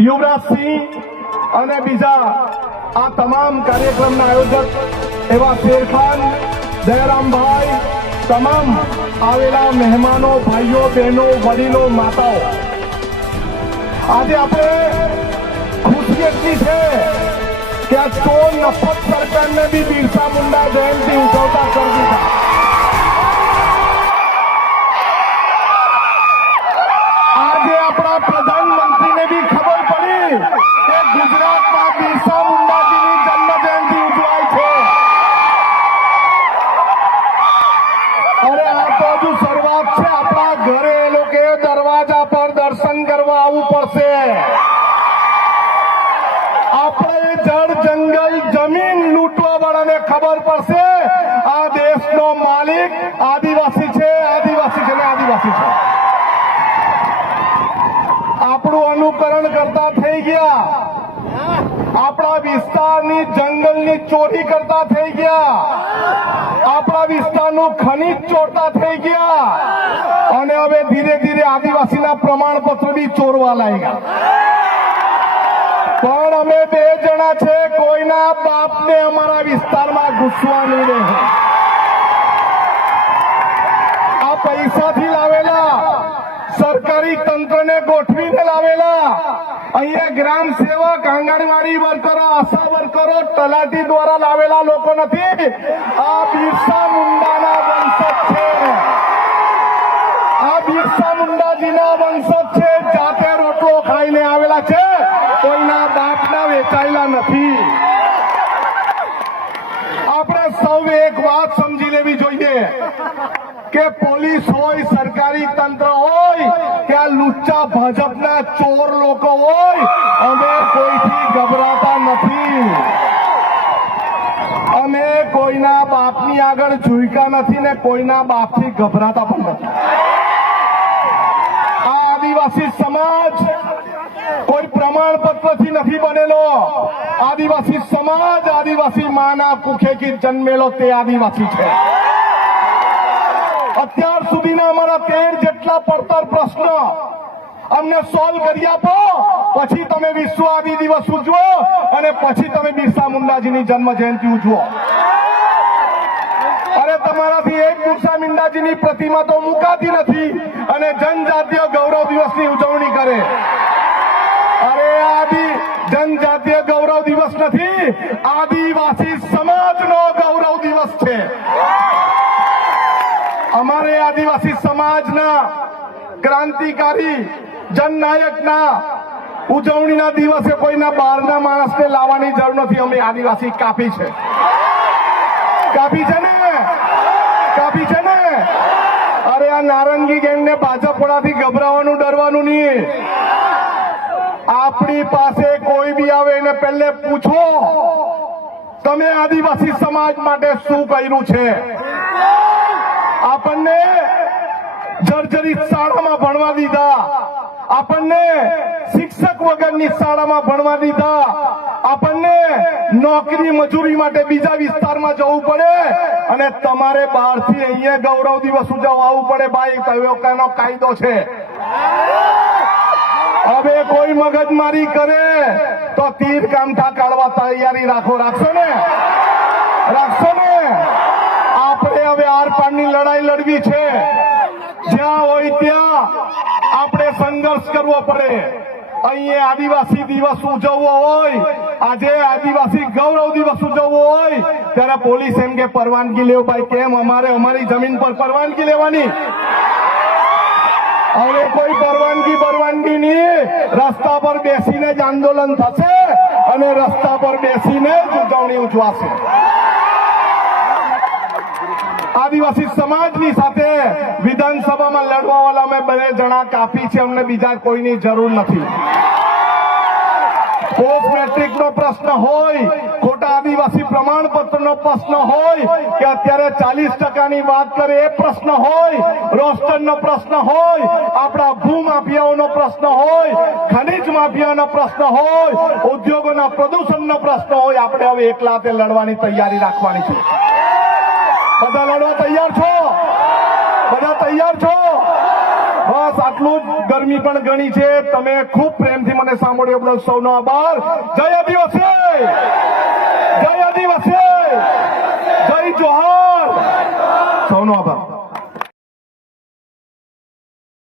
યુવરાજસિંહ અને બીજા આ તમામ કાર્યક્રમના આયોજક એવા શેરખાન, જયરામભાઈ, તમામ આવેલા મહેમાનો, ભાઈઓ, બહેનો, વડીલો, માતાઓ. આજે આપણે ખુશી છે કે આ સો નફત સરકારને બી બિરસા મુંડા જયંતિ ઉજવતા કરી દીધા આજે આપણા પ્રધાનમંત્રીને બી ખબર પડી કે ગુજરાતમાં બિરસા મુંડાજીની જન્મ જયંતિ ઉજવાય છે અરે આ તો હજુ શરૂઆત છે આપણા ઘરે એ લોકો દરવાજા પર દર્શન કરવા આવવું પડશે આપણે જળ જંગલ જમીન લૂંટવા વાળાને ખબર પડશે આ દેશનો માલિક આદિવાસી છે આદિવાસી છે ને આદિવાસી છે આપણું અનુકરણ કરતા થઈ ગયા. આપણા વિસ્તારની જંગલની ચોરી કરતા થઈ ગયા. આપણા વિસ્તારનું ખનીજ ચોરતા થઈ ગયા. અને હવે ધીરે ધીરે આદિવાસીના પ્રમાણપત્ર બી ચોરવા લાગ્યા. પણ અમે બે જણા છે, કોઈના બાપને અમારા વિસ્તારમાં ઘૂસવા નહીં આ પૈસાથી લાવેલા સરકારી તંત્રને ગોઠવીને લાવેલા. અહીંયા ગ્રામ સેવક, આંગણવાડી વર્કરો, આશા વર્કરો, તલાટી દ્વારા લાવેલા લોકો નથી. આ બિરસા મુંડાના વંશજ છે. આ બિરસા મુંડાજીના વંશજ છે. જાતે રોટલો ખાઈને આવેલા છે. કોઈના બાપના વેચાયેલા નથી. આપણે સૌ એક વાત સમજી લેવી જોઈએ. કે પોલીસ હોય, સરકારી તંત્ર હોય, કે આ લુચ્ચા ભાજપના ચોર લોકો હોય, અમે કોઈથી ગભરાતા નથી. અમે કોઈના બાપની આગળ ઝૂકા નથી ને કોઈના બાપથી ગભરાતા પણ નથી. આ આદિવાસી સમાજ કોઈ પ્રમાણપત્રથી નથી બનેલો. આદિવાસી સમાજ આદિવાસી માના કુખેથી જન્મેલો તે આદિવાસી છે. અત્યાર સુધીના અમારા તેર જેટલા પડતર પ્રશ્ન અમને સોલ્વ કરી આપો. પછી તમે વિશ્વ આદિ દિવસ ઉજવો અને પછી તમે બિરસા મુંડાજીની જન્મ જયંતિ ઉજવો. અરે તમારાથી એક બિરસા મુંડાજીની પ્રતિમા તો મુકાતી નથી અને જનજાતીય ગૌરવ દિવસની ઉજવણી કરે. અરે આદિ, જનજાતીય ગૌરવ દિવસ નથી, આદિવાસી સમાજનો ગૌરવ દિવસ છે. અમારે આદિવાસી સમાજના ક્રાંતિકારી, જનનાયકના ઉજવણીના દિવસે કોઈના બહારના માણસને લાવવાની જરૂર નથી. અમે આદિવાસી કાપી છે. કાપી છે ને? કાપી છે ને? અરે આ નારંગી ગેંગને ભાજપ વાળાથી ગભરાવાનું, ડરવાનું નહીં. આપણી પાસે કોઈ બી આવે એને પહેલે પૂછો, તમે આદિવાસી સમાજ માટે શું કર્યું છે? આપણને જર્જરિત શાળામાં ભણવા દીધા. આપણને શિક્ષક વગરની શાળામાં ભણવા દીધા. આપણને નોકરી મજૂરી માટે બીજા વિસ્તારમાં જવું પડે અને તમારે બહારથી અહીંયા ગૌરવ દિવસ ઉજવવા આવવું પડે ભાઈ, કયો કનો કાયદો છે? હવે કોઈ મગજમારી કરે તો તીર કામઠા કાઢવા તૈયારી રાખો, રાખશો ને? રાખશો ને? આપણે હવે આર લડાઈ લડવી છે. જ્યાં હોય ત્યાં આપણે સંઘર્ષ કરવો પડે. અહીંયા આદિવાસી દિવસ ઉજવવો હોય, આજે આદિવાસી ગૌરવ દિવસ ઉજવવો હોય, ત્યારે પોલીસ એમ કે, પરવાનગી લેવું ભાઈ, કેમ? અમારે અમારી જમીન પર પરવાનગી લેવાની. હવે કોઈ પરવાનગી પરવાનગી નહીં રસ્તા પર બેસીને જ આંદોલન થશે અને રસ્તા પર બેસીને જ ઉજવણી ઉજવાશે. આદિવાસી સમાજની સાથે વિધાનસભામાં લડવા વાળા અમે બે જણા કાપી છે, અમને બીજા કોઈની જરૂર નથી. પોસ્ટ મેટ્રિક નો પ્રશ્ન હોય, ખોટા આદિવાસી પ્રમાણપત્ર નો પ્રશ્ન હોય, કે અત્યારે ચાલીસ ટકાની વાત કરે એ પ્રશ્ન હોય રોસ્ટર નો પ્રશ્ન હોય, આપણા ભૂમાફિયાઓનો પ્રશ્ન હોય, ખનીજ માફિયાનો પ્રશ્ન હોય, ઉદ્યોગોના પ્રદૂષણનો પ્રશ્ન હોય, આપણે હવે એકલા તે લડવાની તૈયારી રાખવાની છે. બધા લડવા તૈયાર છો? બધા તૈયાર છો? બસ, આટલું જ ગરમી પણ ગણી છે. તમે ખૂબ પ્રેમથી મને સાંભળ્યો બદલ સૌનો આભાર. જય આદિવાસી! જય આદિવાસી! જય જોહાર! સૌનો આભાર.